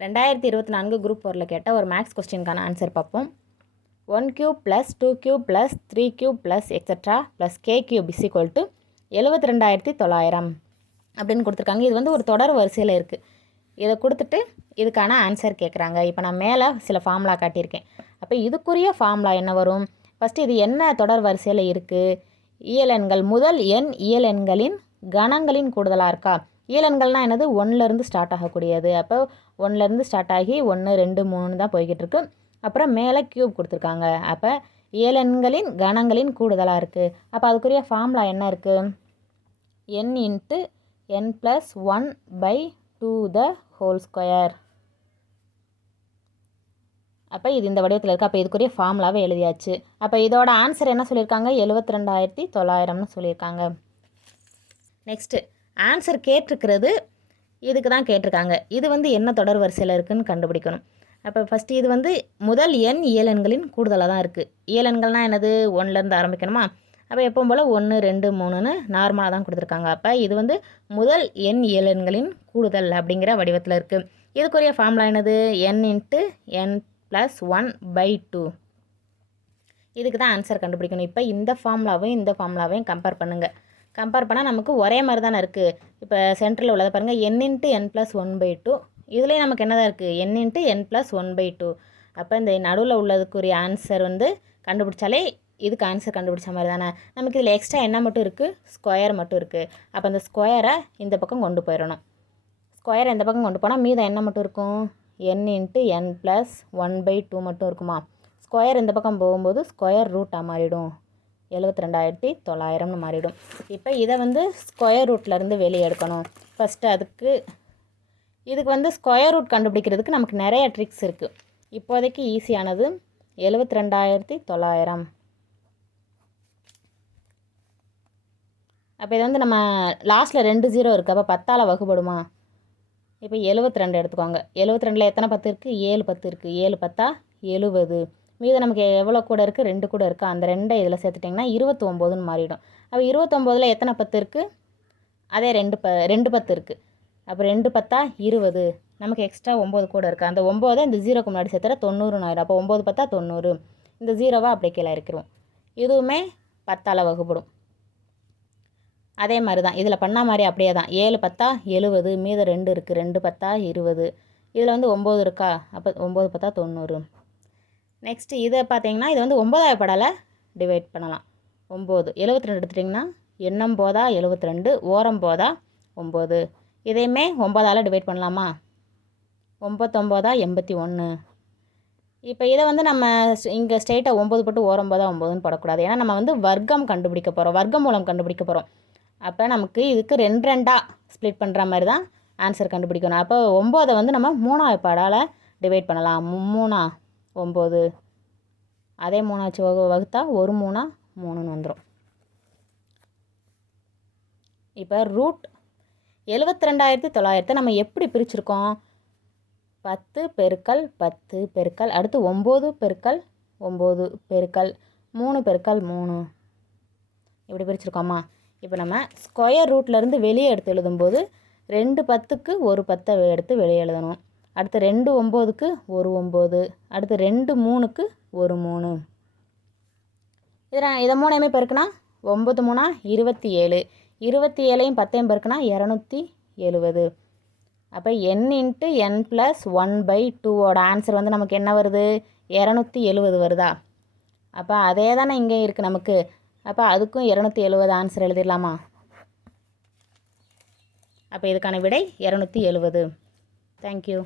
2024 group 4ல் கேட்ட ஒரு maths கொஸ்டினுக்கான answer பார்ப்போம். 1 cube plus 2 cube plus 3 cube plus etc. plus k cube is equal to 72,900 அப்படின்னு கொடுத்துருக்காங்க. இது வந்து ஒரு தொடர் வரிசையில் இருக்குது. இதை கொடுத்துட்டு இதுக்கான ஆன்சர் கேட்குறாங்க. இப்போ நான் மேலே சில ஃபார்முலா காட்டியிருக்கேன். அப்போ இதுக்குரிய ஃபார்முலா என்ன வரும்? ஃபஸ்ட்டு இது என்ன தொடர் வரிசையில் இருக்குது? இயல் எண்கள் முதல் எண் இயல் எண்களின் கணங்களின் கூடுதலாக இருக்கா? இயல் எண்கள்னால் என்னது? 1லேருந்து ஸ்டார்ட் ஆகக்கூடியது. அப்போ 1லேருந்து ஸ்டார்ட் ஆகி 1 2 3 தான் போய்கிட்டு இருக்கு. அப்புறம் மேலே க்யூப் கொடுத்துருக்காங்க. அப்போ இயல் எண்களின் கணங்களின் கூடுதலாக இருக்குது. அப்போ அதுக்குரிய ஃபார்முலா என்ன இருக்குது? n into n + 1/2 the whole square. அப்போ இது இந்த வடிவத்தில் இருக்குது. அப்போ இதுக்குரிய ஃபார்முலாவை எழுதியாச்சு. அப்போ இதோட ஆன்சர் என்ன சொல்லியிருக்காங்க? 72,900ன்னு சொல்லியிருக்காங்க. நெக்ஸ்ட்டு ஆன்சர் கேட்டிருக்கிறது இதுக்கு தான் கேட்டிருக்காங்க. இது வந்து என்ன தொடர் வரிசையில் இருக்குதுன்னு கண்டுபிடிக்கணும். அப்போ ஃபஸ்ட்டு இது வந்து முதல் எண் இயல் எண்களின் கூடுதலாக தான் இருக்குது. இயல் எண்கள்னால் என்னது? 1லேருந்து ஆரம்பிக்கணுமா? அப்போ எப்பவும் போல் 1 2 3ன்னு நார்மலாக தான் கொடுத்துருக்காங்க. அப்போ இது வந்து முதல் எண் இயல் எண்களின் கூடுதல் அப்படிங்கிற வடிவத்தில் இருக்குது. இதுக்குரிய ஃபார்முலா என்னது? n into n + 1/2. இதுக்கு தான் ஆன்சர் கண்டுபிடிக்கணும். இப்போ இந்த ஃபார்முலாவையும் கம்பேர் பண்ணுங்கள். கம்பேர் பண்ணால் நமக்கு ஒரே மாதிரி தானே இருக்குது. இப்போ சென்டரில் உள்ளதை பாருங்கள், n இன்ட்டு n + 1/2. இதுலேயும் நமக்கு என்ன தான் இருக்குது? n into n + 1/2. அப்போ இந்த நடுவில் உள்ளதுக்குரிய ஆன்சர் வந்து கண்டுபிடிச்சாலே இதுக்கு ஆன்சர் கண்டுபிடிச்ச மாதிரி தானே. நமக்கு இதில் எக்ஸ்ட்ரா என்ன மட்டும் இருக்குது? ஸ்கொயர் மட்டும் இருக்குது. அப்போ அந்த ஸ்கொயரை இந்த பக்கம் கொண்டு போயிடணும். ஸ்கொயரை இந்த பக்கம் கொண்டு போனால் மீதம் என்ன மட்டும் இருக்கும்? n இன்ட்டு n + 1/2 மட்டும் இருக்குமா? ஸ்கொயர் இந்த பக்கம் போகும்போது ஸ்கொயர் ரூட்டாக மாறிடும். 72,900ன்னு மாறிடும். இப்போ இதை வந்து ஸ்கொயர் ரூட்லேருந்து வெளியே எடுக்கணும். ஃபஸ்ட்டு இதுக்கு வந்து ஸ்கொயர் ரூட் கண்டுபிடிக்கிறதுக்கு நமக்கு நிறைய ட்ரிக்ஸ் இருக்குது. இப்போதைக்கு ஈஸியானது 72,900. அப்போ இதை வந்து நம்ம லாஸ்ட்டில் 2 0 இருக்குது. அப்போ 10ஆல் வகுப்படுமா? இப்போ 72 எடுத்துக்கோங்க. 72ல் எத்தனை 10 இருக்குது? 7 10 இருக்குது. 7 10 70. மீது நமக்கு எவ்வளோ கூட இருக்குது? 2 கூட இருக்குது. அந்த 2 இதில் சேர்த்துட்டிங்கன்னா 29ன்னு மாறிடும். அப்போ 29ல் எத்தனை 10 இருக்குது? அதே 2 10 இருக்குது. அப்போ 2 10 20. நமக்கு எக்ஸ்ட்ரா 9 கூட இருக்குது. அந்த 9 இந்த 0க்கு முன்னாடி சேர்த்துற 90ன்னு ஆயிடும். அப்போ 9 10 90. இந்த 0வா அப்படியே கீழே இருக்கிறோம். இதுவுமே 10ஆல் வகுப்படும். அதே மாதிரி தான் இதில் பண்ண மாதிரி அப்படியே தான். 7 10 70. மீது 2 இருக்குது. 2 10 20. இதில் வந்து 9 இருக்கா? அப்போ 9 10 90. நெக்ஸ்ட்டு இதை பார்த்தீங்கன்னா இது வந்து 9ஆவது படால் டிவைட் பண்ணலாம். 9 72 எடுத்துட்டிங்கன்னா எண்ணம் போதா 72, ஓரம் போதா 9. இதையுமே 9ஆல் டிவைட் பண்ணலாமா? 9 81. இப்போ இதை வந்து நம்ம இங்கே ஸ்ட்ரெயிட்டாக 9 போட்டு ஓரம் போதா 9ன்னு போடக்கூடாது. ஏன்னா நம்ம வந்து வர்க்கம் கண்டுபிடிக்க போகிறோம், வர்க்க மூலம் கண்டுபிடிக்க போகிறோம். அப்போ நமக்கு இதுக்கு 2 2ஆக ஸ்ப்ளிட் பண்ணுற மாதிரி தான் ஆன்சர் கண்டுபிடிக்கணும். அப்போ 9 வந்து நம்ம 3ஆவது படால் டிவைட் பண்ணலாம். 3 9. அதே 3 வச்சு வகுத்தா 1 3 3ன்னு வந்துடும். இப்போ ரூட் 72,900 நம்ம எப்படி பிரிச்சுருக்கோம்? 10 பெருக்கல் 10 பெருக்கல் அடுத்து 9 பெருக்கல் 9 பெருக்கல் 3 பெருக்கல் 3 இப்படி பிரிச்சுருக்கோமா? இப்போ நம்ம ஸ்கொயர் ரூட்லேருந்து வெளியே எடுத்து எழுதும்போது 2 10க்கு ஒரு 10 எடுத்து வெளியே எழுதணும். அடுத்து 2 9க்கு ஒரு 9. அடுத்து 2 3க்கு ஒரு 3. இதை 3ஐயுமே பெருக்குனா 9 3 27. 27ஐயும் 10ஐயும் பெருக்குனா 270. அப்போ n இன்ட்டு n + 1/2ஓட ஆன்சர் வந்து நமக்கு என்ன வருது? 270 வருதா? அப்போ அதே தானே இங்கே இருக்குது நமக்கு. அப்போ அதுக்கும் 270 ஆன்சர் எழுதிடலாமா? அப்போ இதுக்கான விடை 270. தேங்க்யூ.